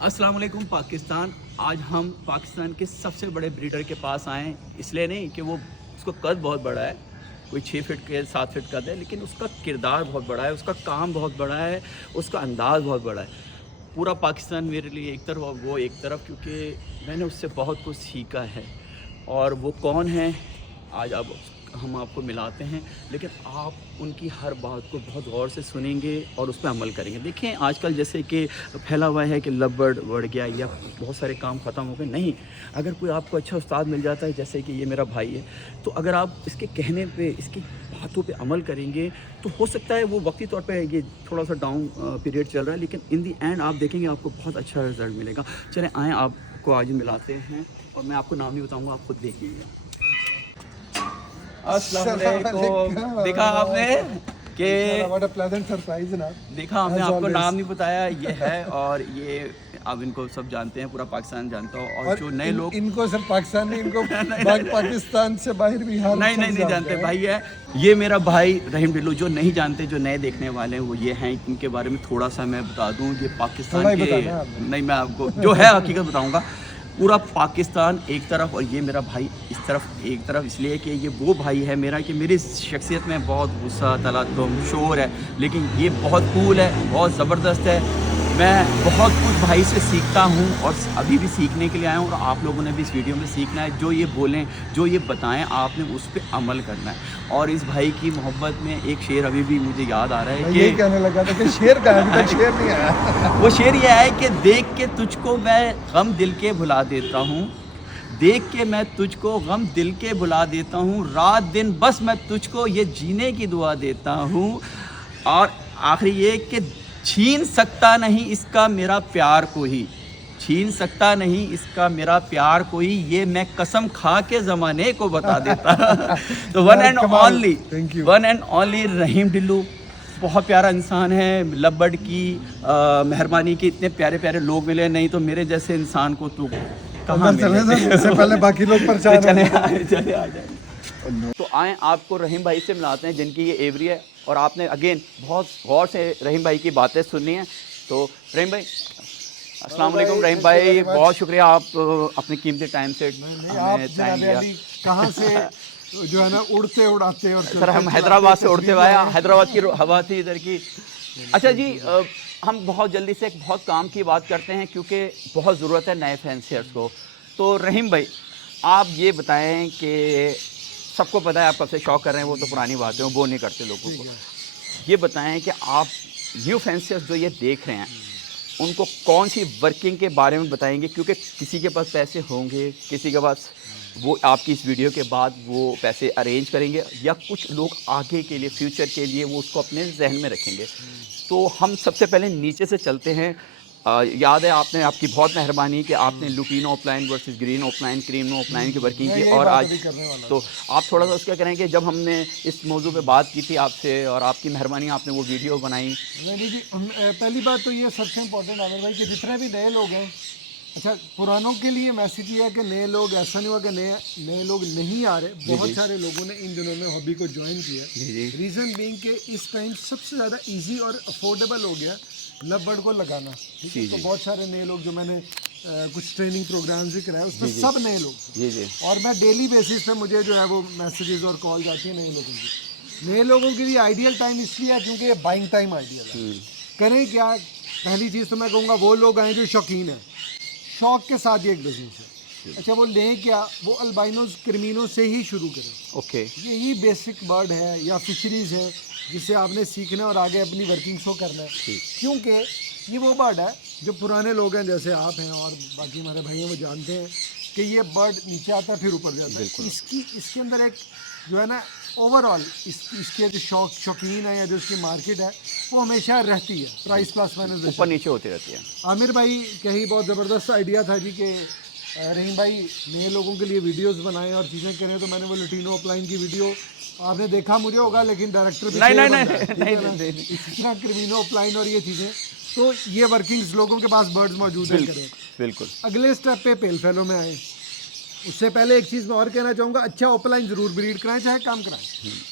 अस्सलाम वालेकुम पाकिस्तान। आज हम पाकिस्तान के सबसे बड़े ब्रीडर के पास आए हैं, इसलिए नहीं कि वो उसका कद बहुत बड़ा है, कोई 6 फीट के 7 फीट कद है, लेकिन उसका किरदार बहुत बड़ा है, उसका काम बहुत बड़ा है, उसका अंदाज़ बहुत बड़ा है। पूरा पाकिस्तान मेरे लिए एक तरफ और वो एक तरफ, क्योंकि मैंने उससे बहुत कुछ सीखा है। और वो कौन है आज अब हम आपको मिलाते हैं, लेकिन आप उनकी हर बात को बहुत गौर से सुनेंगे और उस पर अमल करेंगे। देखें आजकल जैसे कि फैला हुआ है कि लव बढ़ गया या बहुत सारे काम ख़त्म हो गए, नहीं। अगर कोई आपको अच्छा उस्ताद मिल जाता है, जैसे कि ये मेरा भाई है, तो अगर आप इसके कहने पे, इसकी बातों पे अमल करेंगे तो हो सकता है वो वक्ती तौर पे ये थोड़ा सा डाउन पीरियड चल रहा है, लेकिन इन दी एंड आप देखेंगे आपको बहुत अच्छा रिजल्ट मिलेगा। चलें आएँ आपको आज मिलाते हैं, और मैं आपको नाम नहीं बताऊँगा, आप खुद देखिएगा। अस्सलाम वालेकुम। देखा आपने कि व्हाट अ प्लेजेंट सरप्राइज ना। देखा हमने आपको नाम नहीं बताया, ये है। और ये अब इनको सब जानते हैं, पूरा पाकिस्तान जानता हो। और जो नए लोग इनको सिर्फ पाकिस्तान नहीं, इनको पाकिस्तान से बाहर भी हर नहीं जानते भाई है। ये मेरा भाई रहीम ढिल्लू। जो नहीं जानते, जो नए देखने वाले हैं, वो ये हैं। इनके बारे में थोड़ा सा मैं बता दूं। ये पाकिस्तान के नहीं, मैं आपको जो है हकीकत बताऊंगा। पूरा पाकिस्तान एक तरफ और ये मेरा भाई इस तरफ एक तरफ, इसलिए कि ये वो भाई है मेरा कि मेरी शख्सियत में बहुत गुस्सा, तलातुम, शोर है, लेकिन ये बहुत कूल है, बहुत ज़बरदस्त है। मैं बहुत कुछ भाई से सीखता हूँ और अभी भी सीखने के लिए आया हूँ, और आप लोगों ने भी इस वीडियो में सीखना है। जो ये बोलें, जो ये बताएं, आपने उस पर अमल करना है। और इस भाई की मोहब्बत में एक शेर अभी भी मुझे याद आ रहा है कि कहने लगा था कि शेर का अभी तक शेर नहीं आया। वो शेर ये है कि देख के तुझको मैं गम दिल के भुला देता हूँ, देख के मैं तुझको गम दिल के भुला देता हूँ, रात दिन बस मैं तुझको ये जीने की दुआ देता हूँ। और आखिरी ये कि छीन सकता नहीं इसका मेरा प्यार कोई, छीन सकता नहीं इसका मेरा प्यार कोई, ये मैं कसम खा के ज़माने को बता देता। तो वन एंड ओनली रहीम ढिल्लू बहुत प्यारा इंसान है। लव बर्ड की मेहरबानी की इतने प्यारे प्यारे लोग मिले, नहीं तो मेरे जैसे इंसान को तो कहाँ मिले। इससे पहले बाकी लोग परेशान चले आ जाए। तो आए आपको रहीम भाई से मिलाते हैं, जिनकी ये एवरी है। और आपने अगेन बहुत गौर से रहीम भाई की बातें सुननी है। तो रहीम भाई, अस्सलाम वालेकुम। रहीम भाई बहुत शुक्रिया, आप अपने कीमती टाइम से हमें टाइम दिया। कहाँ से जो है ना उड़ते उड़ाते। और सर हम हैदराबाद से उड़ते हुए आए, हैदराबाद की हवा थी इधर की। अच्छा जी, हम बहुत जल्दी से एक बहुत काम की बात करते हैं, क्योंकि बहुत ज़रूरत है नए फैंसियर्स को। तो रहीम भाई आप ये बताएं कि सबको पता है आप कब से शौक कर रहे हैं, वो तो पुरानी बात है, वो बोर नहीं करते लोगों को। ये बताएं कि आप न्यू फैंसियर्स जो ये देख रहे हैं, उनको कौन सी वर्किंग के बारे में बताएंगे, क्योंकि किसी के पास पैसे होंगे, किसी के पास वो आपकी इस वीडियो के बाद वो पैसे अरेंज करेंगे, या कुछ लोग आगे के लिए, फ्यूचर के लिए वो उसको अपने जहन में रखेंगे। तो हम सबसे पहले नीचे से चलते हैं। याद है आपने, आपकी बहुत मेहरबानी कि आपने lutino offline versus green offline, cream offline की वर्किंग की। और आज तो आप थोड़ा सा उसका करें कि जब हमने इस मौजू पे बात की थी आपसे, और आपकी मेहरबानी, आपने वो वीडियो बनाई। पहली बात तो ये सबसे इम्पोर्टेंट आमिर भाई कि जितने भी नए लोग हैं, अच्छा पुरानों के लिए मैसेज ये है कि नए लोग, ऐसा नहीं हुआ कि नए लोग नहीं आ रहे। बहुत सारे लोगों ने इन दिनों में हॉबी को ज्वाइन किया। रीज़न बीइंग कि इस टाइम सबसे ज़्यादा इजी और अफोर्डेबल हो गया लव बर्ड को लगाना। ठीक है, तो बहुत सारे नए लोग जो मैंने कुछ ट्रेनिंग प्रोग्राम्स भी कराए, उसमें सब नए लोग। और मैं डेली बेसिस पे मुझे जो है वो मैसेजेस और कॉल आती है नए लोगों की। नए लोगों के लिए आइडियल टाइम इसलिए है क्योंकि ये बाइंग टाइम आइडियल है। करें क्या, पहली चीज़ तो मैं कहूँगा वो लोग आए जो शौकीन है, शौक के साथ ये एक बिजनेस है। अच्छा वो लें क्या, वो अल्बाइनोज क्रिमिनो से ही शुरू करें। ओके, यही बेसिक बर्ड है या फिशरीज़ है जिसे आपने सीखना है और आगे अपनी वर्किंग शो करना है। क्योंकि ये वो बर्ड है जो पुराने लोग हैं जैसे आप हैं और बाकी हमारे भाई हैं, वो जानते हैं कि ये बर्ड नीचे आता है फिर ऊपर जाता है। इसके अंदर एक जो है ना ओवरऑल इसके जो शौकीन है या जो इसकी मार्केट है वो हमेशा रहती है, प्राइस प्लस माइनस ऊपर नीचे होती रहती है। आमिर भाई का ही बहुत ज़बरदस्त आइडिया था जी कि रहीम भाई नए लोगों के लिए वीडियोस बनाएं और चीज़ें करें। तो मैंने वो लुटीनो ऑफलाइन की वीडियो आपने देखा मुझे होगा, लेकिन डायरेक्टर नहीं इसी तरह क्रिमिनो ऑफलाइन और ये चीज़ें, तो ये वर्किंग्स लोगों के पास बर्ड्स मौजूद हैं। करें बिल्कुल। अगले स्टेप पे पेल फेलो में आए। उससे पहले एक चीज़ मैं और कहना चाहूँगा, अच्छा ओपलाइन ज़रूर ब्रीड कराएं चाहे काम कराएं,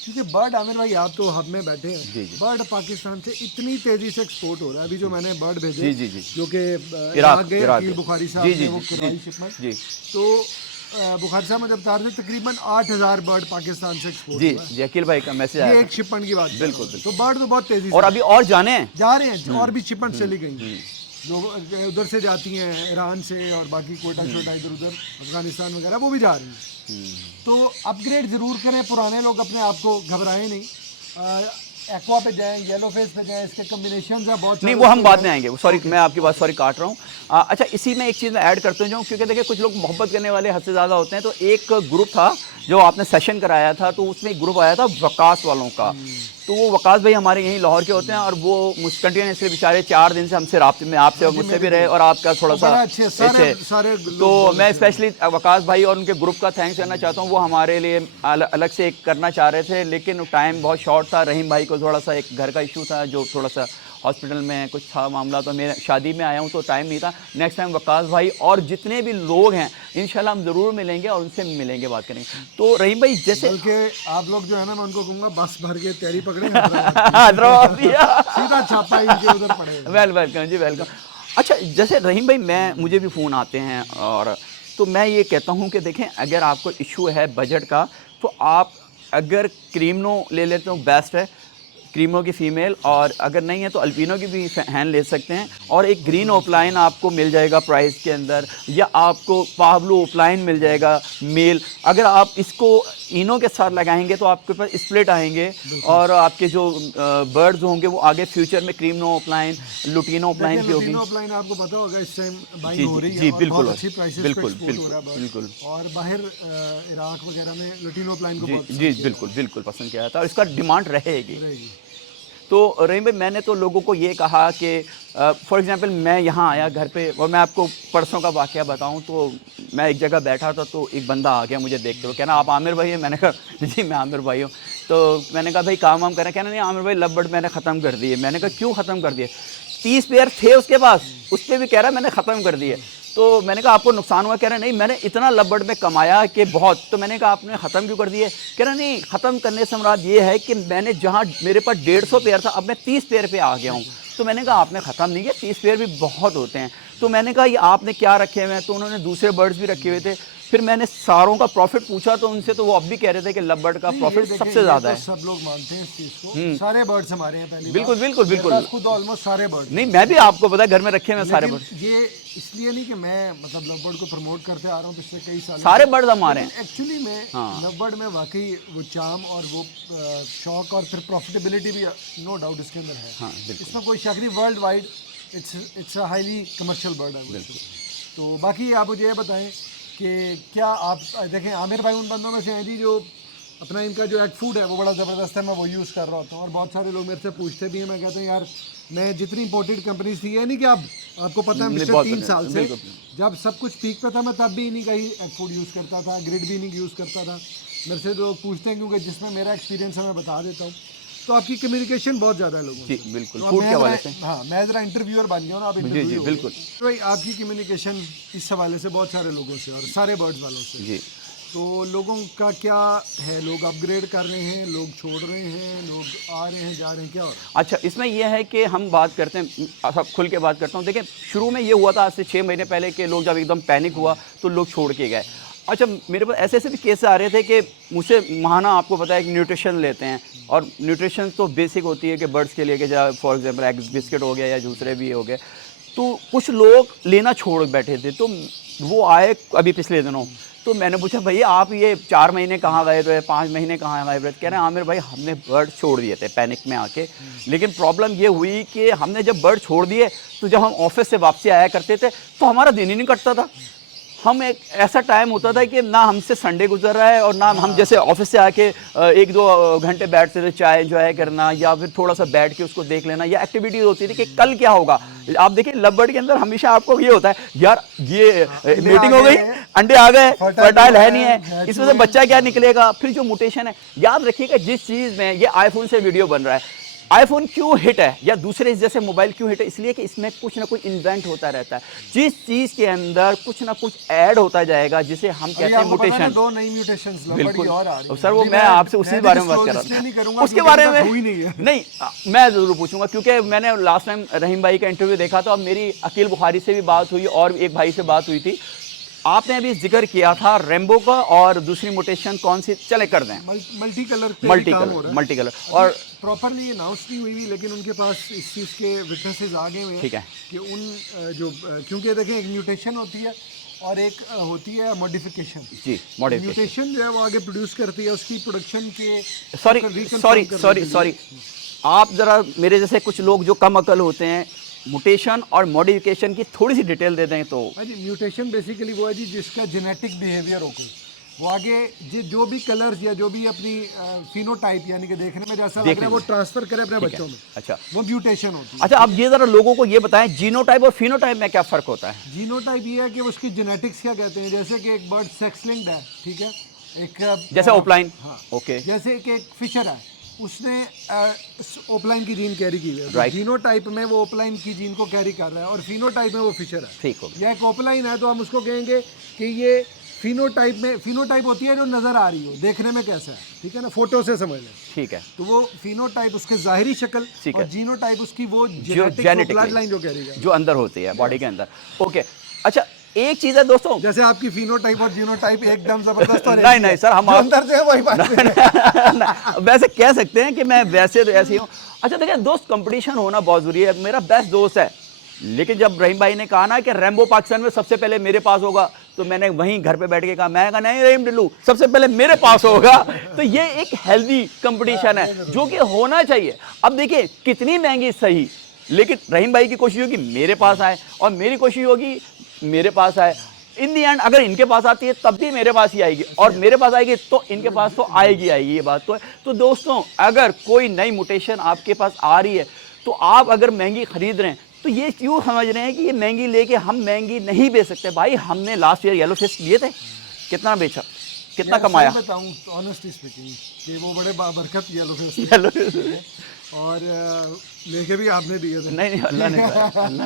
क्योंकि बर्ड आमिर भाई आप तो हब में बैठे हैं, बर्ड पाकिस्तान से इतनी तेज़ी से एक्सपोर्ट हो रहा है। अभी जो मैंने बर्ड भेजे जो कि इराक गए, अकील बुखारी साहब ने वो करवाई शिपमेंट, तो बुखारी साहब मुझे बता रहे थे तकरीबन 8000 बर्ड पाकिस्तान से एक्सपोर्ट हुआ है। जी अकील भाई का मैसेज आया, ये एक शिपमेंट की बात, बिल्कुल। तो बर्ड तो बहुत तेज़ी से और अभी और जाने हैं, जा रहे हैं, और भी शिपमेंट चली गई जो उधर से जाती हैं, ईरान से और बाकी कोटा छोटा इधर उधर अफगानिस्तान वगैरह, वो भी जा रही हैं। तो अपग्रेड ज़रूर करें, पुराने लोग अपने आप को घबराएं नहीं, एक्वा पे जाएं, येलो फेस पे जाएं, इसके कॉम्बिनेशन है बहुत। नहीं वो हम बाद में आएंगे, सॉरी मैं आपकी बात सॉरी काट रहा हूँ। अच्छा इसी में एक चीज़ मैं ऐड करते जाऊँ, क्योंकि देखिए कुछ लोग मोहब्बत करने वाले हद से ज़्यादा होते हैं। तो एक ग्रुप था जो आपने सेशन कराया था, तो उसमें एक ग्रुप आया था वकास वालों का। तो वो वकास भाई हमारे यहीं लाहौर के होते हैं, और वो कंटिन्यूसली बेचारे 4 दिन से हमसे राब्ते में, आपसे और मुझसे भी रहे, और आपका थोड़ा सा सारे तो मैं स्पेशली वकास भाई और उनके ग्रुप का थैंक्स करना चाहता हूँ। वो हमारे लिए अलग से एक करना चाह रहे थे, लेकिन टाइम बहुत शॉर्ट था। रहीम भाई को थोड़ा सा एक घर का इशू था, जो थोड़ा सा हॉस्पिटल में कुछ था मामला, तो मैं शादी में आया हूँ तो टाइम नहीं था। नेक्स्ट टाइम वकास भाई और जितने भी लोग हैं इंशाल्लाह हम ज़रूर मिलेंगे और उनसे मिलेंगे, बात करेंगे। तो रहीम भाई जैसे आप लोग जो है ना, मैं उनको कहूँगा बस भर के तैयारी पकड़े सीधा छापा इनके उधर पड़ेगा। वेलकम जी वेलकम। अच्छा जैसे रहीम भाई मुझे भी फ़ोन आते हैं, और तो मैं ये कहता हूँ कि देखें अगर आपको इशू है बजट का, तो आप अगर क्रीमनो ले लेते हो बेस्ट है, क्रीमो की फ़ीमेल, और अगर नहीं है तो अल्पिनो की भी हैंड ले सकते हैं। और एक ग्रीन ओपलाइन आपको मिल जाएगा प्राइस के अंदर, या आपको पाब्लो ओपलाइन मिल जाएगा मेल। अगर आप इसको इनो के साथ लगाएंगे तो आपके पास स्प्लिट आएंगे, और आपके जो बर्ड्स होंगे वो आगे फ्यूचर में क्रीमनो ओपलाइन, लुटिनो ओपलाइन की होगी। लुटिनो ओपलाइन आपको पता होगा इस टाइम बाइंग हो रही है, जी बिल्कुल, बहुत अच्छी प्राइसेस पे एक्सपोर्ट हो रहा है बिल्कुल। और बाहर इराक वगैरह में लुटिनो ओपलाइन को बहुत बिल्कुल पसंद किया था, और इसका डिमांड रहेगी। तो रहीम भाई मैंने तो लोगों को ये कहा कि फॉर एग्जांपल मैं यहाँ आया घर पे, और मैं आपको परसों का वाक़या बताऊँ, तो मैं एक जगह बैठा था, तो एक बंदा आ गया मुझे देखते हुए, कहना आप आमिर भाई हैं? मैंने कहा जी मैं आमिर भाई हूँ। तो मैंने कहा भाई काम वाम करें? कहना नहीं आमिर भाई लव बर्ड मैंने ख़त्म कर दिए। मैंने कहा क्यों ख़त्म कर दिए? 30 पेयर थे उसके पास, उस पर भी कह रहा मैंने ख़त्म कर दिए। तो मैंने कहा आपको नुकसान हुआ? कह रहा नहीं मैंने इतना लबड़ में कमाया कि बहुत। तो मैंने कहा आपने ख़त्म क्यों कर दिए? कह रहा नहीं ख़त्म करने से मुराद ये है कि मैंने जहाँ मेरे पास 150 पेयर था, अब मैं 30 पेयर पे आ गया हूँ। तो मैंने कहा आपने ख़त्म नहीं किया, 30 पेयर भी बहुत होते हैं। तो मैंने कहा ये आपने क्या रखे हुए हैं? तो उन्होंने दूसरे बर्ड्स भी रखे हुए थे। फिर मैंने सारों का प्रॉफिट पूछा तो उनसे, तो वो अब भी कह रहे थे कि लव बर्ड का प्रॉफिट सबसे ज़्यादा है। सब लोग मानते हैं इस चीज़ को, सारे बर्ड्स हमारे हैं पहले। बिल्कुल खुद ऑलमोस्ट सारे बर्ड्स। नहीं मैं भी आपको पता है घर में रखे हुए सारे बर्ड। ये इसलिए नहीं कि मैं मतलब लव बर्ड को प्रमोट करते आ रहा हूँ पिछले कई साल, सारे बर्ड हमारे हैं एक्चुअली में। लव बर्ड में वाकई वो चार्म और वो शौक और फिर प्रॉफिटेबिलिटी भी नो डाउट इसके अंदर है। इसमें कोई शक नहीं, world wide it's a highly commercial bird है। तो बाकी आप मुझे ये बताएं कि क्या आप देखें आमिर भाई उन बंदों में से हैं जी जो अपना इनका जो एग फूड है वो बड़ा ज़बरदस्त है, मैं वो यूज़ कर रहा होता हूँ। और बहुत सारे लोग मेरे से पूछते भी हैं, मैं कहता हूँ यार मैं जितनी इंपोर्टेड कंपनीज थी, ये नहीं कि आपको पता है पिछले 3 साल से जब सब कुछ पीक पे था, मैं तब भी इन्हीं का ही एग फूड यूज़ करता था, ग्रिड भी इन्हीं यूज़ करता था। मेरे से लोग पूछते हैं क्योंकि जिसमें मेरा एक्सपीरियंस है मैं बता देता हूँ। तो आपकी कम्युनिकेशन बहुत ज़्यादा है लोगों से। जी बिल्कुल, फूड के हवाले से। हाँ मैं ज़रा इंटरव्यूअर बन गया हूँ ना, आप जी बिल्कुल। तो भाई आपकी कम्युनिकेशन इस हवाले से बहुत सारे लोगों से और सारे बर्ड्स वालों से जी, तो लोगों का क्या है, लोग अपग्रेड कर रहे हैं, लोग छोड़ रहे हैं, लोग आ रहे हैं जा रहे हैं, क्या हो रहा है? अच्छा इसमें यह है कि हम बात करते हैं, सब खुल के बात करता हूँ। देखिए शुरू में ये हुआ था आज से 6 महीने पहले कि लोग जब एकदम पैनिक हुआ तो लोग छोड़ के गए। अच्छा मेरे पास ऐसे भी केस आ रहे थे कि मुझसे माना आपको पता है कि न्यूट्रिशन लेते हैं, और न्यूट्रिशन तो बेसिक होती है कि बर्ड्स के लिए कि जहाँ फॉर एग्जांपल एग बिस्किट हो गया या दूसरे भी हो गए, तो कुछ लोग लेना छोड़ बैठे थे। तो वो आए अभी पिछले दिनों, तो मैंने पूछा भैया आप ये 4 महीने कहाँ गए थे, 5 महीने कहाँ गए थे? कह रहे हैं आमिर भाई हमने बर्ड छोड़ दिए थे पैनिक में आके, लेकिन प्रॉब्लम ये हुई कि हमने जब बर्ड छोड़ दिए तो जब हम ऑफिस से वापसी आया करते थे तो हमारा दिन ही नहीं कटता था। हम एक ऐसा टाइम होता था कि ना हमसे संडे गुजर रहा है और ना हम जैसे ऑफिस से आके 1-2 घंटे बैठते थे चाय एंजॉय करना या फिर थोड़ा सा बैठ के उसको देख लेना, या एक्टिविटीज होती थी कि कल क्या होगा। आप देखिए लव बर्ड के अंदर हमेशा आपको ये होता है यार ये मीटिंग हो गई, अंडे आ गए, फर्टाइल है नहीं है, इसमें से बच्चा क्या निकलेगा, फिर जो म्यूटेशन है। याद रखिएगा जिस चीज़ में ये आईफोन से वीडियो बन रहा है, आईफोन क्यों हिट है या दूसरे जैसे मोबाइल क्यों हिट है, इसलिए कि इसमें कुछ ना कुछ इन्वेंट होता रहता है। जिस चीज़ के अंदर कुछ ना कुछ ऐड होता जाएगा जिसे हम कहते हैं म्यूटेशन। 2 नई म्यूटेशंस बिल्कुल और आ रही है। सर, वो मैं आपसे उसी बारे में बात कर रहा था, उसके बारे में नहीं मैं ज़रूर पूछूंगा, क्योंकि मैंने लास्ट टाइम रहीम भाई का इंटरव्यू देखा था और मेरी अकील बुखारी से भी बात हुई और एक भाई से बात हुई थी। आपने अभी जिक्र किया था रेम्बो का, और दूसरी मोटेशन कौन सी, चले कर दें, मल्टी कलर मल्टी कलर और प्रॉपरली अनाउंस नहीं हुई, लेकिन उनके पास इस चीज़ के विटनेसेस आ गए हुए हैं। ठीक है कि उन जो क्योंकि देखें एक म्यूटेशन होती है और एक होती है मॉडिफिकेशन। जी, मॉडिफिकेशन म्यूटेशन जो है वो आगे प्रोड्यूस करती है उसकी प्रोडक्शन के। सॉरी आप ज़रा मेरे जैसे कुछ लोग जो कम अकल होते हैं, म्यूटेशन और मॉडिफिकेशन की थोड़ी सी डिटेल दे दें तो। हाँ जी, म्यूटेशन बेसिकली वो है जी जिसका जेनेटिक बिहेवियर हो, वो आगे जो भी कलर्स या जो भी अपनी फिनोटाइप यानी कि देखने में जैसा लग रहा है वो ट्रांसफर करे अपने बच्चों में। अच्छा, वो म्यूटेशन होती है। अच्छा, अब ये जरा लोगों को ये बताएं, जीनोटाइप और फिनोटाइप में क्या फ़र्क होता है? जीनोटाइप ये है कि उसकी जेनेटिक्स क्या कहते हैं, जैसे कि एक बर्ड सेक्स लिंक्ड है, ठीक है, एक जैसे ओपलाइन। हाँ, ओके, जैसे कि एक फिशर है, उसने ओपलाइन की जीन कैरी की है, राइट। जीनोटाइप में वो ओपलाइन की जीन को कैरी कर रहा है और फिनोटाइप में वो फिशर है। ठीक हो गया। या एक ओपलाइन है तो हम उसको कहेंगे कि ये फिनोटाइप में, फिनोटाइप होती है जो नज़र आ रही हो, देखने में कैसा है, ठीक है ना, फोटो से समझ लें। ठीक है, तो वो फिनोटाइप उसके ज़ाहिरी शक्ल और जीनोटाइप उसकी वो जेनेटिक ब्लड लाइन जो कैरी कर, जो अंदर होती है बॉडी के अंदर। ओके, अच्छा एक चीज़ है दोस्तों, जैसे आपकी फिनोटाइप और जीनोटाइप एकदम जबरदस्त हो नहीं सर, हम अंदर से वही बात वैसे कह सकते हैं कि मैं वैसे तो ऐसे ही हूँ। अच्छा देखिए दोस्त, कंपटीशन होना बहुत ज़रूरी है। मेरा बेस्ट दोस्त है, लेकिन जब रहीम भाई ने कहा ना कि रेम्बो पाकिस्तान में सबसे पहले मेरे पास होगा, तो मैंने वहीं घर पे बैठ के कहा, मैं कहा नहीं रहीम डिल्लू सबसे पहले मेरे पास होगा। तो ये एक हेल्दी कंपटीशन है जो कि होना चाहिए। अब देखिए कितनी महंगी सही, लेकिन रहीम भाई की कोशिश होगी मेरे पास आए और मेरी कोशिश होगी मेरे पास आए। इन दी एंड अगर इनके पास आती है तब भी मेरे पास ही आएगी, और मेरे पास आएगी तो इनके पास तो आएगी, ये बात तो है। तो दोस्तों, अगर कोई नई म्यूटेशन आपके पास आ रही है तो आप अगर महंगी खरीद रहे हैं तो ये क्यों समझ रहे हैं कि ये महंगी लेके हम महंगी नहीं बेच सकते। भाई हमने लास्ट ईयर येलो फिश लिए थे, कितना बेचा, कितना कमाया? बताऊं ऑनेस्टली स्पीकिंग कि वो बड़े बरकत येलो फिश और लेके भी आपने दिए थे। नहीं अल्लाह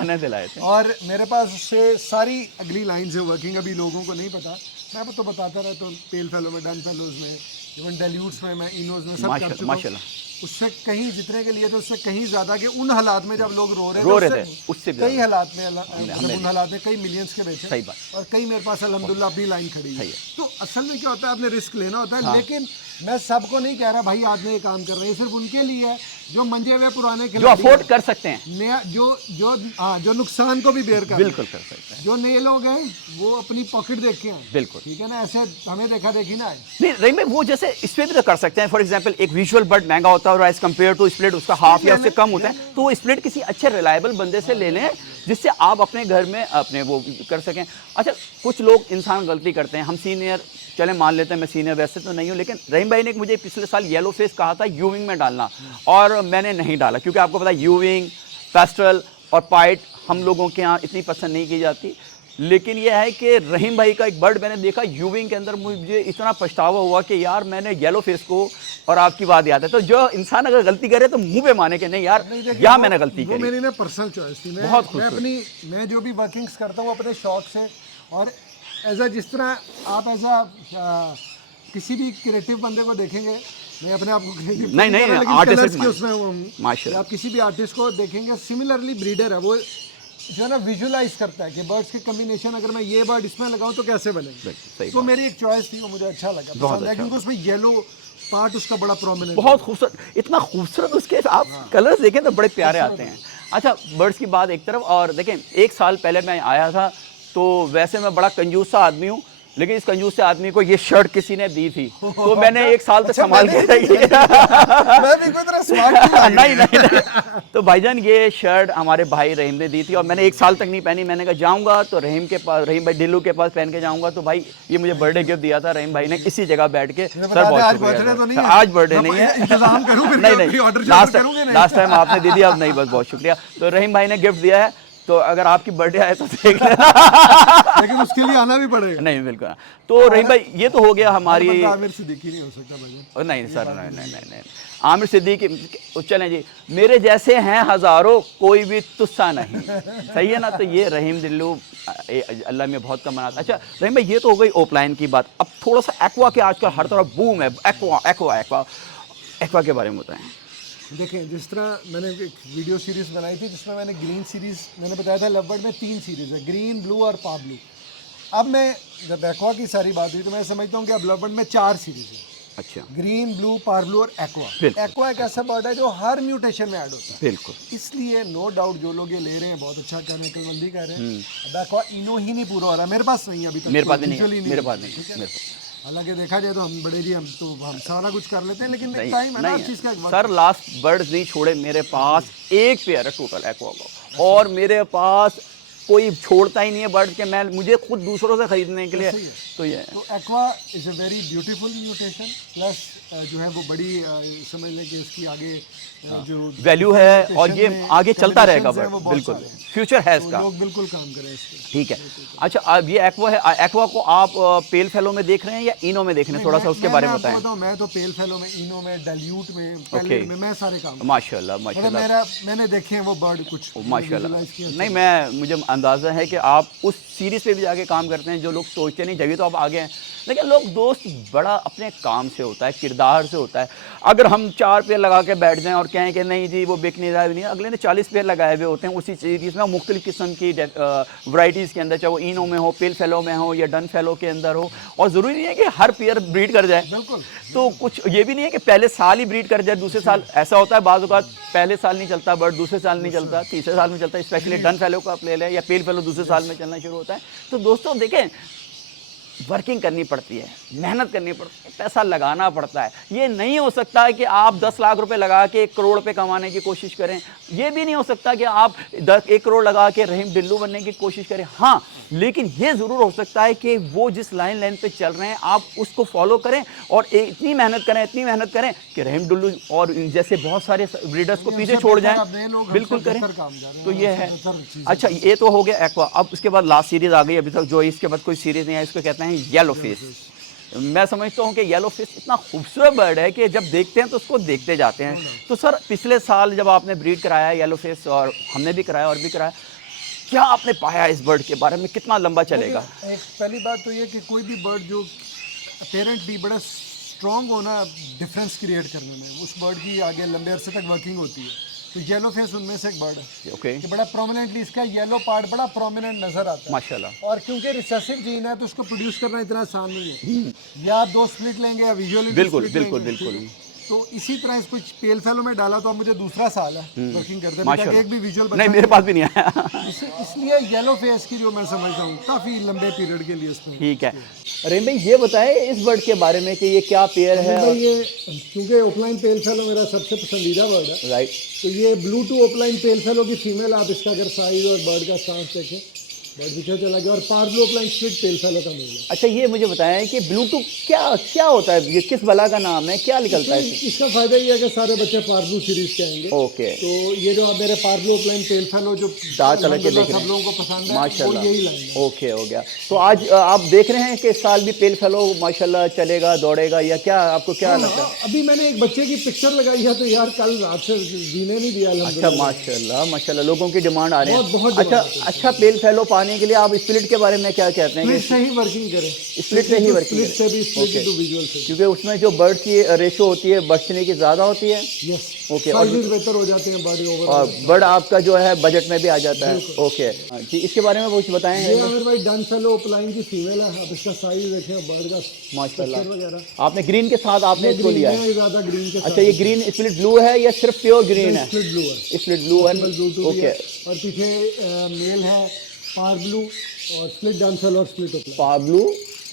ने दिलाए थे। और मेरे पास उससे सारी अगली लाइन से वर्किंग, अभी लोगों को नहीं पता, मैं तो बताता रहता हूँ, पेल फेलो में, डन फेलोज में, इवन डेल्यूट्स में, मैं इनोज में सब कर चुका हूँ। उससे कहीं जितने के लिए तो उससे कहीं ज़्यादा कि उन हालात में जब लोग रो रहे थे उससे कई हालात में उन हालात में कई मिलियंस के बेचे। सही बात। और कई मेरे पास अल्हम्दुलिल्लाह अपनी लाइन खड़ी है। तो असल में क्या होता है, आपने रिस्क लेना होता है। लेकिन मैं सबको नहीं कह रहा भाई आज ये काम कर रहे हैं, सिर्फ उनके लिए है जो मंजे हुए पुराने जो अफोर्ड कर सकते हैं, नया जो नुकसान को भी बेयर कर, बिल्कुल कर सकते हैं। जो नए लोग हैं वो अपनी पॉकेट देखे हैं, बिल्कुल, ठीक है ना, ऐसे हमें देखा देखी ना है। नहीं रहीम भाई, वो जैसे स्प्लिट कर सकते हैं। फॉर एग्जांपल एक विजुअल बर्ड महंगा होता है और एज कम्पेयर टू स्प्लिट उसका हाफ या उससे कम होता है, तो वो स्प्लिट किसी अच्छे रिलायबल बंदे से ले लें जिससे आप अपने घर में अपने वो कर सकें। अच्छा कुछ लोग इंसान गलती करते हैं, हम सीनियर चले मान लेते हैं, मैं सीनियर वैसे तो नहीं हूँ, लेकिन रहीम भाई ने मुझे पिछले साल येलो फेस कहा था यूविंग में डालना, और मैंने नहीं डाला क्योंकि आपको पता है यूविंग, पेस्ट्रल और पाइट हम लोगों के यहाँ इतनी पसंद नहीं की जाती। लेकिन यह है कि रहीम भाई का एक बर्ड मैंने देखा यूविंग के अंदर, मुझे इतना पछतावा हुआ कि यार मैंने येलो फेस को, और आपकी बात याद है। तो जो इंसान अगर गलती करे तो मुंह पे माने कि नहीं यार यहाँ मैंने गलती की। मेरी ना पर्सनल चॉइस थी, मैं जो भी वर्किंग्स करता हूँ अपने शौक से, और जिस तरह आप किसी भी क्रिएटिव बंदे को देखेंगे, मैं अपने आप को क्रिएटिव नहीं आर्टिस्ट के उसमें हूँ, आप किसी भी आर्टिस्ट को देखेंगे सिमिलरली ब्रीडर है, वो जो है ना विजुलाइज करता है कि बर्ड्स के कॉम्बिनेशन अगर मैं ये बर्ड इसमें लगाऊं तो कैसे बनेंगे। तो मेरी एक चॉइस थी, वो मुझे अच्छा लगा, पसंद है, क्योंकि उसमें येलो पार्ट उसका बड़ा प्रोमिनेंट, बहुत खूबसूरत, इतना खूबसूरत उसके आप कलर्स देखें तो बड़े प्यारे आते हैं। अच्छा बर्ड्स की बात एक तरफ, और देखें एक साल पहले मैं आया था, तो वैसे मैं बड़ा कंजूस सा आदमी हूँ, लेकिन इस कंजूस से आदमी को ये शर्ट किसी ने दी थी, तो मैंने एक साल तक संभाल के रखी। नहीं तो भाईजान ये शर्ट हमारे भाई रहीम ने दी थी, और मैंने एक साल तक नहीं पहनी। मैंने कहा जाऊंगा तो रहीम के पास, रहीम भाई डिल्लू के पास पहन के जाऊंगा। तो भाई ये मुझे बर्थडे गिफ्ट दिया था रहीम भाई ने इसी जगह बैठ के। सर बहुत शुक्रिया। आज बर्थडे नहीं है, नहीं लास्ट टाइम आपने दी थी, अब नहीं, बस बहुत शुक्रिया। तो रहीम भाई ने गिफ्ट दिया है, तो अगर आपकी बर्थडे आए तो देख लेना। लेकिन उसके लिए आना भी पड़ेगा। नहीं बिल्कुल। तो रहीम भाई ये तो हो गया हमारी, मेरे से देखी नहीं हो सकता भाई। नहीं सर, नहीं। आमिर सिद्दीकी, चलें जी, मेरे जैसे हैं हज़ारों, कोई भी तुस्सा नहीं। सही है ना? तो ये रहीम दिल्लू अल्लाह में बहुत कम बनाता। अच्छा रहीम भाई, ये तो हो गई ओपलाइन की बात। अब थोड़ा सा एक्वा के आजकल हर तरफ बूम है, एक्वा एक्वा एक्वा एक्वा के बारे में बताएं। देखें, जिस तरह मैंने एक वीडियो सीरीज़ बनाई थी जिसमें मैंने ग्रीन सीरीज़ मैंने बताया था, लवबर्ड में 3 सीरीज़ है, ग्रीन, ब्लू और पाब्लू। अब मैं जब एक्वा की सारी बात हुई तो मैं समझता हूँ कि अब लवबर्ड में 4 सीरीज़ है, अच्छा, ग्रीन, ब्लू, पार्बलू और एक्वा। बिल्कुल। एक्वा एक ऐसा बर्ड है जो हर म्यूटेशन में ऐड होता है, बिल्कुल। इसलिए नो डाउट जो लोग ये ले रहे हैं बहुत अच्छा कर रहे हैं, कलबंदी कर रहे हैं। अब एक्वा इनो ही नहीं पूरा हो रहा, मेरे पास नहीं है अभी तक, मेरे पास नहीं visually है, मेरे पास नहीं ठीक है, है। मेरे पास हालांकि देखा जाए तो हम बड़े जी, हम सारा कुछ कर लेते हैं, लेकिन नहीं, टाइम है ना, नहीं हर चीज़ का एक है। वक्त सर लास्ट बर्ड्स नहीं छोड़े, मेरे पास एक पेयर है टोटल एक्वा का, और मेरे पास कोई छोड़ता ही नहीं है बर्ड के, मैं मुझे खुद दूसरों से खरीदने के लिए। सही है। तो ये तो aqua is a very beautiful mutation, plus जो है वो बड़ी समझ लें कि इसकी आगे जो वैल्यू है, और ये mutation में आगे चलता रहेगा combinations हैं, वो बर्ड, बहुत बिल्कुल सारे हैं। फ्यूचर है तो इसका। लोग बिल्कुल काम करें इस पर। ठीक है। अच्छा, अब ये एक्वा है, एक्वा को आप पेल फेलो में देख रहे हैं या इनो में देख रहे हैं? थोड़ा सा उसके बारे में बताएं। मैं तो पेल फेलो में, इनो में, डाइल्यूट में, ओके। पैलेट में, मैं सारे काम माशाल्लाह मतलब माशाल्लाह मैंने देखे हैं वो बर्ड कुछ माशाल्लाह। visualize किया। नहीं, मुझे अंदाज़ा है कि आप उस सीरीज़ पे भी जाके काम करते हैं जो लोग सोचते नहीं, जब तो आप आगे हैं। लेकिन लोग दोस्त बड़ा अपने काम से होता है, किरदार से होता है। अगर हम 4 पेयर लगा के बैठ जाएं और कहें कि नहीं जी वो बिक नहीं रहा है, नहीं, अगले ने 40 पेयर लगाए हुए होते हैं उसी सीरीज़ में, मुख्तलिफ़ किस्म की वैराइटीज़ के अंदर, चाहे वो इनो में हो, पेल फेलो में हो या डन फेलो के अंदर हो। और ज़रूरी नहीं है कि हर पेयर ब्रीड कर जाए, बिल्कुल। तो कुछ ये भी नहीं है कि पहले साल ही ब्रीड कर जाए, दूसरे साल ऐसा होता है। बाज़ औक़ात पहले साल नहीं चलता बर्ड, दूसरे साल नहीं चलता, तीसरे साल में चलता है। स्पेशली डन फेलो का आप ले लें या पेल फेलो, दूसरे साल में चलना शुरू होता है। तो दोस्तों देखें, वर्किंग करनी पड़ती है, मेहनत करनी पड़ती है, पैसा लगाना पड़ता है। ये नहीं हो सकता है कि आप 10 लाख रुपए लगा के 1 करोड़ रुपए कमाने की कोशिश करें। ये भी नहीं हो सकता कि आप 1 करोड़ लगा के रहीम दिल्लू बनने की कोशिश करें। हाँ, लेकिन ये ज़रूर हो सकता है कि वो जिस लाइन पे चल रहे हैं आप उसको फॉलो करें और इतनी मेहनत करें कि रहीम दिल्लू और जैसे बहुत सारे ब्रीडर्स को पीछे छोड़ जाएं। बिल्कुल करें। तो ये है। अच्छा, ये तो हो गया एक्वा। अब उसके बाद लास्ट सीरीज़ आ गई अभी तक जो, इसके बाद कोई सीरीज़ नहीं है, इसको कहते हैं येलो फेस। मैं समझता हूँ कि येलो फेस इतना खूबसूरत बर्ड है कि जब देखते हैं तो उसको देखते जाते हैं। तो सर पिछले साल जब आपने ब्रीड कराया येलो फेस, और हमने भी कराया और भी कराया, क्या आपने पाया इस बर्ड के बारे में, कितना लंबा चलेगा? एक पहली बात तो ये कि कोई भी बर्ड जो पेरेंट भी बड़ा स्ट्रॉन्ग होना डिफरेंस क्रिएट करने में, उस बर्ड की आगे लंबे अरसे तक वर्किंग होती है। तो येलो फेस उनमें से एक बर्ड है। ओके। कि बड़ा प्रोमिनेंटली इसका येलो पार्ट बड़ा प्रोमिनेंट नजर आता है माशाल्लाह। और क्योंकि रिसेसिव जीन है तो उसको प्रोड्यूस करना इतना आसान नहीं है। या आप 2 स्प्लिट लेंगे या विजुअली बिल्कुल बिल्कुल बिल्कुल। तो इसी तरह इसको पेल फेलो में डाला तो अब मुझे दूसरा साल है वर्किंग करते हैं, एक भी विजुअल नहीं मेरे पास भी नहीं आया। इसलिए येलो फेस की जो मैं समझता हूँ काफ़ी लंबे पीरियड के लिए इसमें। ठीक है। रहीम भाई ये बताएं इस बर्ड के बारे में कि ये क्या पेयर है? ये क्योंकि ओपलाइन पेल फेलो मेरा सबसे पसंदीदा बर्ड है, राइट। तो ये ब्लू टू ओपलाइन पेल फेलो की फीमेल, आप इसका अगर साइज और बर्ड का स्टांस देखें, बर्ड पीछे चला गया, और पार्बलू ओपलाइन स्प्लिट पेल फेलो का मेल है। अच्छा, ये मुझे बताएं कि ब्लूटूथ क्या होता है, ये किस बला का नाम है, क्या निकलता है? इसका फायदा ये है कि सारे बच्चे पार्बलू सीरीज के आएंगे। ओके। तो ये जो मेरे पार्बलू ओपलाइन पेल फेलो जो चार तरह के देख रहे सब हैं, लोगों को पसंद है, माशाल्लाह। वो यही लाइन है। ओके, हो गया। तो आज आप देख रहे हैं कि इस साल भी पेल फेलो माशाल्लाह चलेगा, दौड़ेगा, या क्या आपको क्या लगता है? अभी मैंने एक बच्चे की पिक्चर लगाई है तो यार कल रात से जीने नहीं दिया। अच्छा, माशाल्लाह माशाल्लाह, लोगों की डिमांड आ रही है। बहुत अच्छा पेल फेलो पाने के लिए आप स्प्लिट के बारे में क्या कहते हैं? स्प्लिट से ही वर्किंग करें, स्प्लिट से ही वर्किंग, स्प्लिट से भी, स्प्लिट टू विजुअल से, क्योंकि उसमें जो बर्ड की रेशो होती है बचने की ज़्यादा होती है। यस। ओके। और बेहतर हो जाते हैं बर्ड ओवर, और बर्ड आपका जो है बजट में भी आ जाता है। ओके जी, इसके बारे में कुछ बताएं। ये अगर भाई डन फेलो ओपलाइन की फीमेल है, आप इसका साइज देखें, बर्ड का माशाल्लाह वगैरह। आपने ग्रीन के साथ आपने इसको लिया है? ज़्यादा ग्रीन के साथ। अच्छा, ये ग्रीन स्प्लिट ब्लू है या सिर्फ प्योर ग्रीन है? स्प्लिट ब्लू है। स्प्लिट ब्लू है। ओके। और पीछे मेल है पार्बलू और स्प्लिट डांसल और स्प्लिट ओपलाइन। पाब्लू,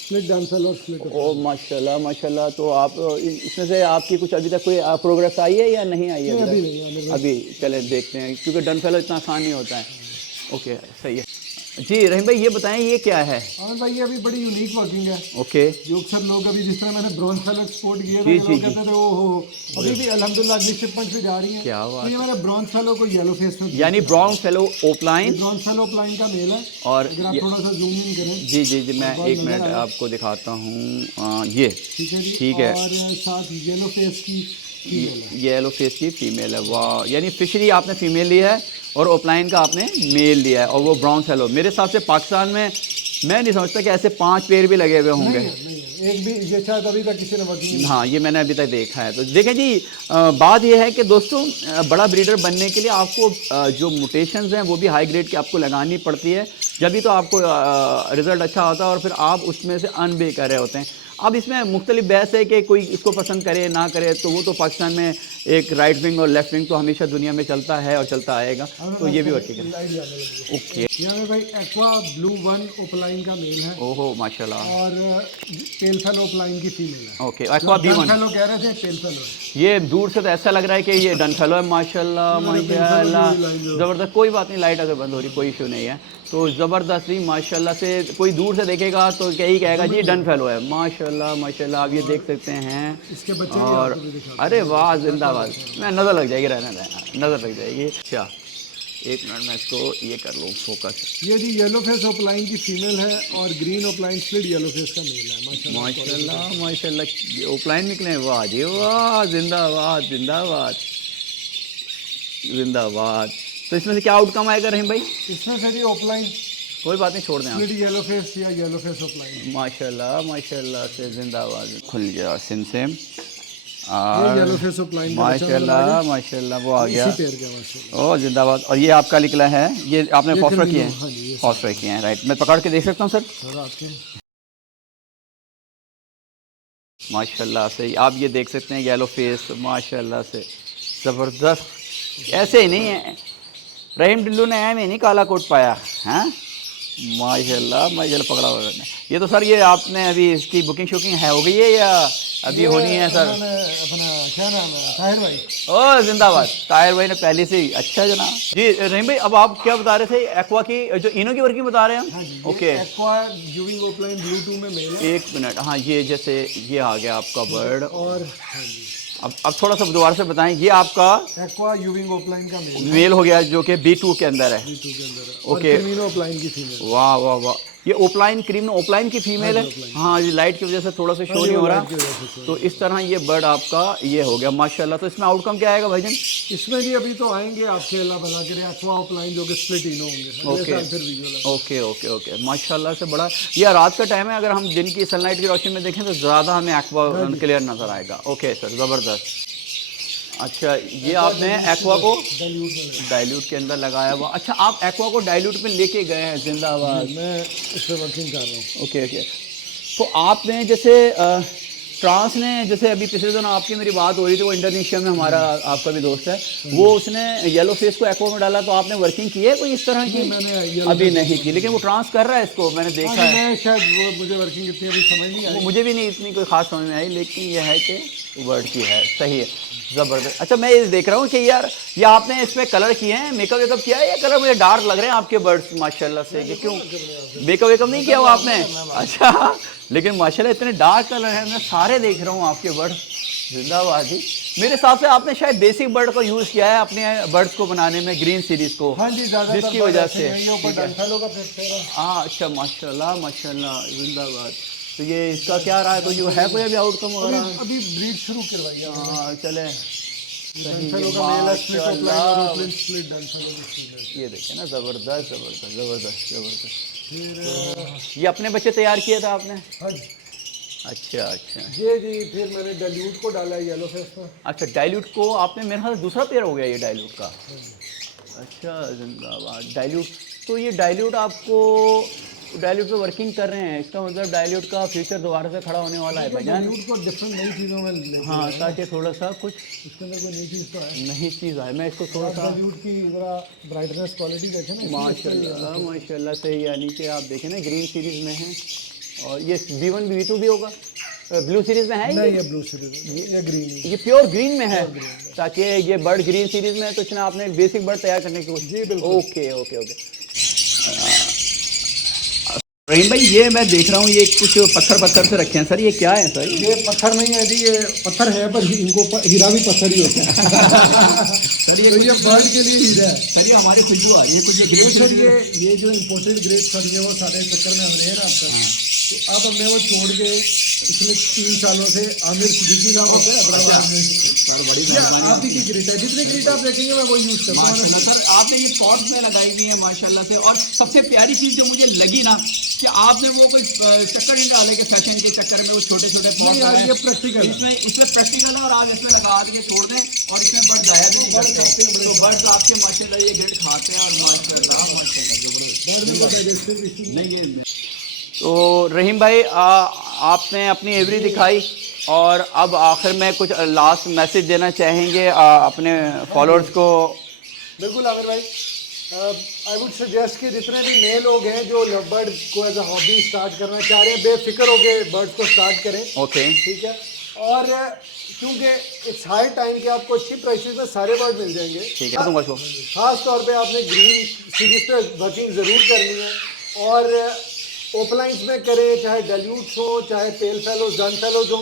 स्प्लिट डांसल और स्प्लिट ओपलाइन। ओ माशाल्लाह माशाल्लाह। तो आप इसमें से आपकी कुछ अभी तक कोई प्रोग्रेस आई है या नहीं आई है? अभी नहीं, अभी चले देखते हैं, क्योंकि डन फेलो इतना आसान नहीं होता है। ओके, सही है जी। रहीम भाई ये बताएं ये क्या है? हाँ भाई, ये अभी बड़ी यूनिक वर्किंग है। ओके। जो अक्सर लोग अभी जिस तरह मैंने ब्रॉन्ज फेलो एक्सपोर्ट किए जी, लोग कहते थे ओहो, अभी भी अल्हम्दुलिल्लाह अगली शिपमेंट पे जा रही है। क्या बात तो ये मैंने ब्रॉन्ज फेलो को येलो फेस में, यानी brown fellow opaline, bronze fellow opaline का मेल है। और अगर आप थोड़ा सा जूम इन करें, जी जी जी, मैं एक मिनट आपको दिखाता हूँ। ये ठीक है जी। ठीक है। और साथ येलो फेस की येलो फेस की फीमेल है। वाह, यानी फिशरी आपने फीमेल लिया है और ओपलाइन का आपने मेल लिया है, और वो ब्राउन फैलो। मेरे हिसाब से पाकिस्तान में मैं नहीं समझता कि ऐसे 5 पेड़ भी लगे हुए होंगे। नहीं, एक भी ये शायद अभी तक किसी ने वर्किंग। हाँ, ये मैंने अभी तक देखा है। तो देखें जी, बात ये है कि दोस्तों बड़ा ब्रीडर बनने के लिए आपको जो म्यूटेशंस हैं वो भी हाई ग्रेड की आपको लगानी पड़ती है, जब भी तो आपको रिज़ल्ट अच्छा होता है और फिर आप उसमें से अर्न भी कर रहे होते हैं। अब इसमें मुख्तलिफ बहस है कि कोई इसको पसंद करे ना करे, तो वो तो पाकिस्तान में एक राइट विंग और लेफ्ट विंग तो हमेशा दुनिया में चलता है और चलता आएगा, तो ये भी वर्किंग है। ओके, यहाँ पे भाई एक्वा ब्लू 1 ओपलाइन का मेल है। ओहो माशाल्लाह। और पेल फेलो ओपलाइन की फीमेल है। ओके, एक्वा B1 फेलो कह रहे थे, पेल फेलो है। ये दूर से तो ऐसा लग रहा है कि ये डन फेलो है। माशाल्लाह माशाल्लाह, ज़बरदस्त। कोई बात नहीं, लाइट अगर बंद हो रही कोई इशू नहीं है। तो ज़बरदस्त ही माशाल्लाह से, कोई दूर से देखेगा तो क्या ही कहेगा जी डन फेलो है। माशाल्लाह माशाल्लाह, आप ये देख सकते हैं इसके बच्चे और अरे वाह, जिंदाबाद। मैं नज़र लग जाएगी, रहने दें, नज़र लग जाएगी। अच्छा, एक मिनट में इसको ये कर लूँ फोकस। ये जी येलो फेस ओपलाइन की फीमेल है और green opaline split yellow face का मेल है। माशाल्लाह माशाल्लाह माशाल्लाह, ओपलाइन निकले, वाह जी वाह, जिंदाबाद जिंदाबाद जिंदाबाद। तो इसमें से क्या आउटकम आएगा रहीम भाई? इसमें से जी ओपलाइन कोई बात नहीं, छोड़ दें आप। स्प्लिट येलो फेस या येलो फेस ओपलाइन। माशाल्लाह माशाल्लाह से, जिंदाबाद। खुल गया सिम सेम ये और येलो फेस ओपलाइन का माशाल्लाह माशाल्लाह वो आ गया। पेड़ का माशाल्लाह। ओ जिंदाबाद। और ये आपका निकला है, ये आपने फॉस्फर किए हाँ जी, हैं? ये फॉस्फर किए हैं, राइट। मैं पकड़ के देख सकता हूँ सर? सर आपके माशाल्लाह से आप ये देख सकते हैं येलो फेस, माशाल्लाह से ज़बरदस्त। ऐसे ही नहीं है, रहीम टिल्लू ने ऐम ही नहीं काला कोट पाया है। माशाल्लाह माशाल्लाह, पकड़ा हुआ है ये तो सर। ये आपने अभी इसकी बुकिंग शुकिंग है हो गई है या अभी होनी है सर? अपना क्या नाम है, ताहिर भाई। ओ जिंदाबाद, ताहिर भाई ने पहले से ही। अच्छा जनाब जी। रहीम भाई, अब आप क्या बता रहे थे? एक्वा की जो इनो की वर्किंग बता रहे हैं हम? ओके, एक्वा यूविंग ओपलाइन ब्लू 2 में मेल है। एक मिनट। हाँ, ये जैसे ये आ गया आपका बर्ड। और हाँ जी, अब थोड़ा सा दोबारा से बताएं। ये आपका एक्वा यूविंग ओपलाइन का मेल हो गया जो कि B2 के अंदर है। B2 के अंदर है। ओके, और क्रीमिनो ओपलाइन की फीमेल। वाह वाह वाह, ये ओपलाइन क्रीम ओपलाइन की फीमेल है। हाँ, ये लाइट की वजह से थोड़ा सा शो नहीं हो रहा। तो इस तरह ये बर्ड आपका ये हो गया माशाल्लाह। तो इसमें आउटकम क्या आएगा भाईजान? इसमें जी अभी तो आएंगे आपके अल्लाह भला करे एक्वा ओपलाइन जो कि स्प्लिट इनो होंगे। ओके फिर विजुअल ओके ओके ओके, माशाल्लाह से बड़ा। ये रात का टाइम है, अगर हम दिन की सनलाइट की रोशनी में देखें तो ज़्यादा हमें एक्वा क्लियर नज़र आएगा। ओके सर, ज़बरदस्त। अच्छा, ये आपने एक्वा को डाइल्यूट के अंदर लगाया हुआ। अच्छा, आप एक्वा को डाइल्यूट में लेके गए हैं, जिंदाबाद। मैं इस पर वर्किंग कर रहा हूँ। ओके ओके, तो आपने जैसे ट्रांस ने, जैसे अभी पिछले दिनों आपकी मेरी बात हो रही थी, वो इंडोनेशिया में हमारा आपका भी दोस्त है, वो उसने येलो फेस को एक्वा में डाला, तो आपने वर्किंग की है कोई इस तरह की? मैंने अभी नहीं की, लेकिन वो ट्रांस कर रहा है इसको, मैंने देखा है। मैं शायद वो मुझे वर्किंग इतनी अभी समझ नहीं आई। मुझे भी नहीं इतनी कोई खास समझ में आई, लेकिन ये है कि वर्ड की है, सही है, ज़बरदस्त। अच्छा, मैं ये देख रहा हूँ कि यार ये आपने इसमें कलर किए हैं, मेकअप वेकअप किया है? या कलर मुझे डार्क लग रहे हैं आपके बर्ड्स माशाल्लाह से, कि क्यों मेकअप वेकअप नहीं किया हुआ आपने? अच्छा, लेकिन माशाल्लाह इतने डार्क कलर हैं, मैं सारे देख रहा हूँ आपके बर्ड, जिंदाबाद ही। मेरे हिसाब से आपने शायद बेसिक बर्ड का यूज़ किया है अपने बर्ड्स को बनाने में, ग्रीन सीरीज़ को। हाँ जी, जिसकी वजह से। हाँ, अच्छा, माशाल्लाह माशाल्लाह, जिंदाबाद। तो ये इसका क्या रहा है, कोई है कोई अभी आउटकम वगैरह? अभी ब्रीड शुरू करवाई है। हाँ चले, ये देखे ना, ज़बरदस्त ज़बरदस्त ज़बरदस्त ज़बरदस्त। ये अपने बच्चे तैयार किए थे आपने? हाँ जी। अच्छा अच्छा जी, फिर मैंने डाइल्यूट को डाला है येलो फेस पर। अच्छा, डाइल्यूट को आपने, मेरे ख्याल से दूसरा पेयर हो गया ये डाइल्यूट का। अच्छा, जिंदाबाद। डाइल्यूट, तो ये डाइल्यूट आपको डाइल्यूट पे वर्किंग कर रहे हैं, इसका मतलब डाइल्यूट का फ्यूचर दोबारा से खड़ा होने वाला है भाईजान। डाइल्यूट को डिफरेंट नई चीज़ों में लेके हाँ, ताकि थोड़ा सा कुछ इसके अंदर कोई नई चीज़ तो है। नई चीज़ है, मैं इसको थोड़ा सा डाइल्यूट की ज़रा ब्राइटनेस क्वालिटी देखें ना। माशाल्लाह माशाल्लाह से, यानी कि आप देखें ना ग्रीन सीरीज़ में है, और ये B1 B2 भी होगा, ब्लू सीरीज़ में है? नहीं, ये ब्लू सीरीज़, ये ग्रीन, ये प्योर ग्रीन में है, ताकि ये बर्ड ग्रीन सीरीज़ में है, तो इसमें आपने एक बेसिक बर्ड तैयार करने की कोशिश। जी बिल्कुल। Okay okay okay. रहीम भाई, ये मैं देख रहा हूँ ये कुछ पत्थर से रखे हैं सर, ये क्या है सर? ये पत्थर नहीं है जी, ये पत्थर है पर इनको हीरा भी पत्थर ही होता है। सर तो ये बर्ड के लिए हीरा है सर, ये हमारी खुशबू आ रही है कुछ सर। ये जो इम्पोर्टेड ग्रेड सर, ये वो सारे चक्कर में हम रहे हैं ना अब तक, तो अब हमने वो छोड़ के पिछले 3 सालों से आमिर सिद्दीकी नाम होता है हैदराबाद में। सर बड़ी या आप ही की ग्रिट है, जितने ग्रिट आप देखेंगे मैं वो यूज़ करता हूँ। माशाल्लाह सर आपने ये पॉट्स में लगाई हुई है माशाल्लाह से। और सबसे प्यारी चीज़ जो मुझे लगी ना कि आपने वो कोई चक्कर नहीं डाले कि फैशन के चक्कर में वो छोटे छोटे पॉट्स यार ये प्रैक्टिकल है। इसमें प्रैक्टिकल है। और आप इसमें लगा के छोड़ दें और इसमें बर्ड जाया भी नहीं बर्ड खाते हैं, करते। तो बर्ड्स आपके माशाल्लाह ये ग्रिट खाते हैं और माशाल्लाह बर्ड में डाइजेस्टिव इशू नहीं ये। तो रहीम भाई आपने अपनी एवरी दिखाई और अब आखिर में कुछ लास्ट मैसेज देना चाहेंगे अपने फॉलोअर्स को। बिल्कुल आमिर भाई, आई वुड सजेस्ट कि जितने भी नए लोग हैं जो लव बर्ड को एज अ हॉबी स्टार्ट करना चाह रहे हैं, बेफिक्र होकर बर्ड्स को स्टार्ट करें। ओके ठीक है। और क्योंकि इट्स हाई टाइम कि आपको अच्छी प्राइसेस में सारे बर्ड मिल जाएंगे। ठीक है दूंगा इसको। खास तौर पे आपने ग्रीन सीरीज पे वर्किंग ज़रूर करनी है और ओपलाइंस में करें, चाहे डेल्यूट्स हो चाहे पेल फेलोज डन फेलोज हो,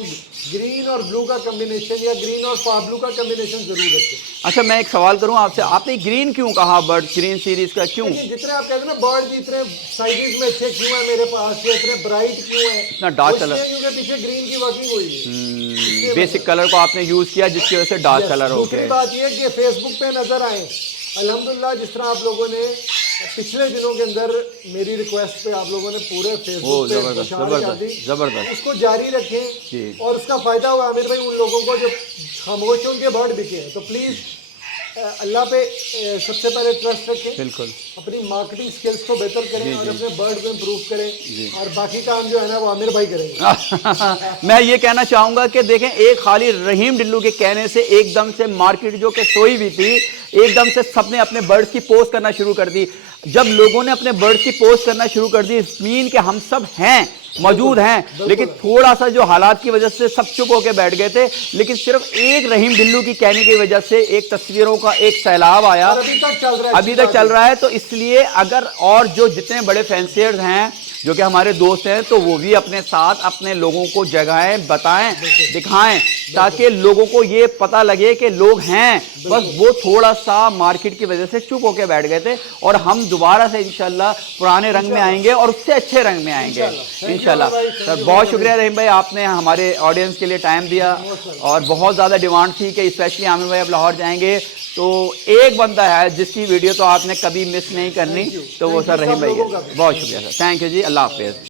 ग्रीन और ब्लू का कम्बिनेशन या ग्रीन और पाब्लू का कम्बिनेशन जरूर रखें। अच्छा मैं एक सवाल करूं आपसे, आपने ग्रीन क्यों कहा बर्ड ग्रीन सीरीज का क्यों? जितने आप कहते हैं ना बर्ड इतने साइजेस में अच्छे क्यों है मेरे पास, या इतने ब्राइट क्यों है, इतना डार्क कलर क्योंकि पीछे ग्रीन की वर्किंग हुई है। बेसिक कलर को आपने यूज किया जिसकी वजह से डार्क कलर हो दूसरी गए। बात यह कि फेसबुक पे नजर आए अल्हम्दुलिल्लाह, जिस तरह आप लोगों ने पिछले दिनों के अंदर मेरी रिक्वेस्ट पे आप लोगों ने पूरे फेसबुक पे जबरदस्त बशार कर दी, जबरदस्त। उसको जारी रखें और उसका फायदा हुआ आमिर भाई उन लोगों को जो खामोश हैं उनके बर्ड बिके हैं। तो प्लीज़ अल्लाह पे सबसे पहले ट्रस्ट रखें, बिल्कुल अपनी मार्केटिंग स्किल्स को बेहतर करें और अपने बर्ड को इम्प्रूव करें और बाकी काम जो है ना वो आमिर भाई करेंगे। मैं ये कहना चाहूंगा कि देखें एक खाली रहीम डिल्लू के कहने से एकदम से मार्केट जो कि सोई हुई थी एकदम से सबने अपने बर्ड्स की पोस्ट करना शुरू कर दी। जब लोगों ने अपने बर्ड्स की पोस्ट करना शुरू कर दी मीन कि हम सब हैं मौजूद हैं, लेकिन थोड़ा सा जो हालात की वजह से सब चुप होकर बैठ गए थे। लेकिन सिर्फ एक रहीम डिल्लू की कहने की वजह से एक तस्वीरों का एक सैलाब आया, अभी तक चल रहा है। तो इसलिए अगर और जो जितने बड़े फैंसियर्स हैं जो कि हमारे दोस्त हैं तो वो भी अपने साथ अपने लोगों को जगाएं, बताएं, दिखाएं ताकि लोगों को ये पता लगे कि लोग हैं। बस वो थोड़ा सा मार्केट की वजह से चुप होकर बैठ गए थे और हम दोबारा से इंशाल्लाह पुराने रंग में आएंगे और उससे अच्छे रंग में आएंगे इंशाल्लाह। सर बहुत शुक्रिया रहीम भाई, आपने हमारे ऑडियंस के लिए टाइम दिया और बहुत ज़्यादा डिमांड थी कि स्पेशली आमिर भाई अब लाहौर जाएंगे तो एक बंदा है जिसकी वीडियो तो आपने कभी मिस नहीं करनी, तो वो सर रहीम भाई है। बहुत शुक्रिया सर, थैंक यू जी, अल्लाह हाफिज़।